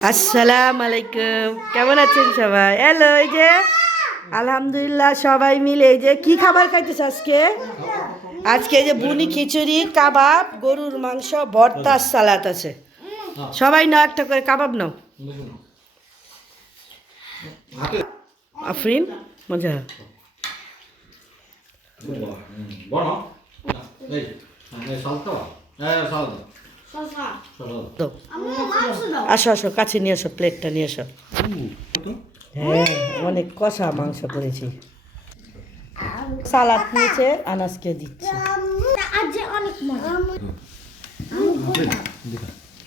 আসসালামু আলাইকুম, কেমন আছেন সবাই? হ্যালো, এই যে আলহামদুলিল্লাহ সবাই মিলে এই যে কি খাবার খাইতেছে আজকে? আজকে এই যে বুনি খিচুড়ি, কাবাব, গরুর মাংস, ভর্তা, সালাদ আছে। সবাই নাও একটা করে কাবাব নাও। আফরিন মজা। দাও। আসো আসো, কাছে নিয়ে আসো, প্লেটটা নিয়ে আসো। হ্যাঁ, অনেক কষা মাংস করেছি। সালাদ নিয়েছে, আনাজকে দিচ্ছি।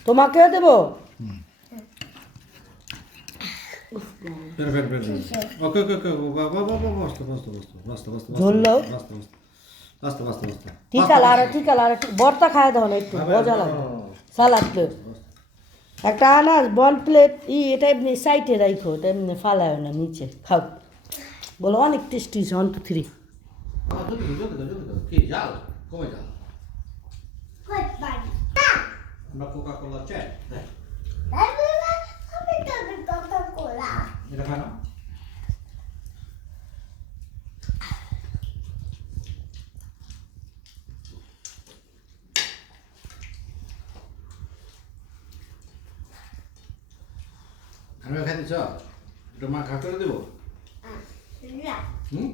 তোমাকেও দেবো। ঝুললো ঠিক আলো বর্তা খায় দাও না, একটু মজা লাগে। সালাদ তো একটা আনাজ বন প্লেট এটা এমনি সাইডে রাখো, এটা এমনি ফালায় না, নিচে খাও। বলো অনেক টেস্টি হয়েছে। 1 2 3 Una Coca-Cola c'è? Dai. Mira acá, ¿no? আমি খাইতে চাও? এটা মা খা করে দেবো? হুম?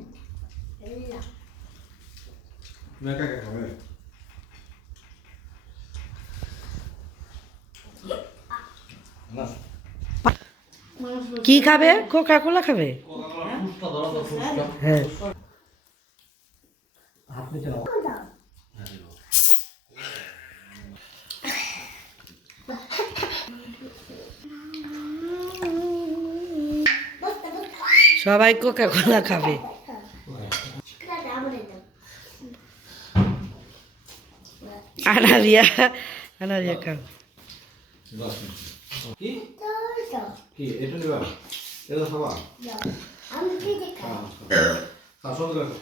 তুমি একা একা খাবে? না। কি খাবে? কোকা কোলা খাবে? হ্যাঁ, হাত নিচে নাও। সবাই কোকা কোলা খাবে। আনারিয়া আনারিয়া খাও। কি? কি? এটা নিবা? এটা খাবা? শাসন করো।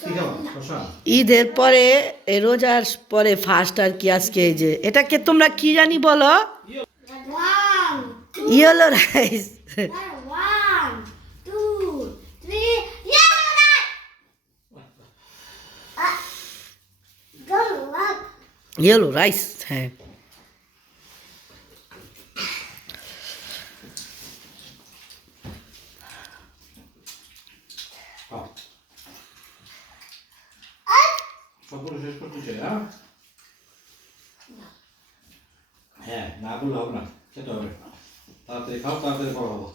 কি খাবা? শশা? ঈদের পরে রোজার পরে ফার্স্ট আর কি আজকে এই যে এটাকে তোমরা কি জানি বলো? Yellow rice. ইয়েলো রাইস, হ্যাঁ। খাও। সবগুলো শেষ করতে চাই, হ্যাঁ, না বললে হবে না, খেতে হবে। তাড়াতাড়ি খাও, তাড়াতাড়ি বড় হবো।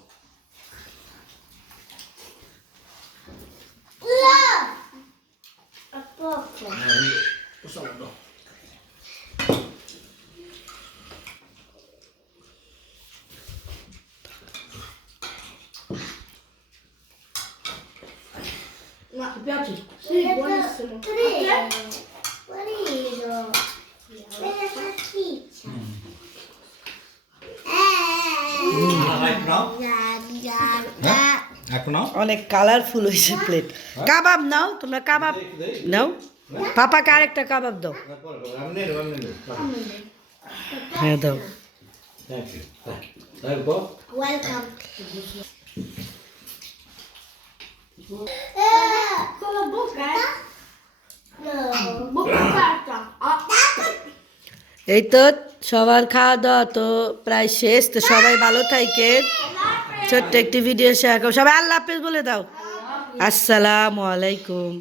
Ma ti piace? Sì, buonissimo. Guarito, bella salsiccia. এখন নাও। অনেক কালারফুল হয়েছে প্লেট। কাবাব নাও, তোমরা কাবাব নাও। পাপাকে আরেকটা কাবাব দাও। হ্যাঁ দাও। Thank you. Dai un po'. Welcome. Con la bocca, No. Bocca aperta. এই তো সবার খাওয়া দাওয়া তো প্রায় শেষ। তো সবাই ভালো থাকেন। ছোট্ট একটি ভিডিও শেয়ার করো। সবাই আল্লাহ হাফেজ বলে দাও। আসসালামু আলাইকুম।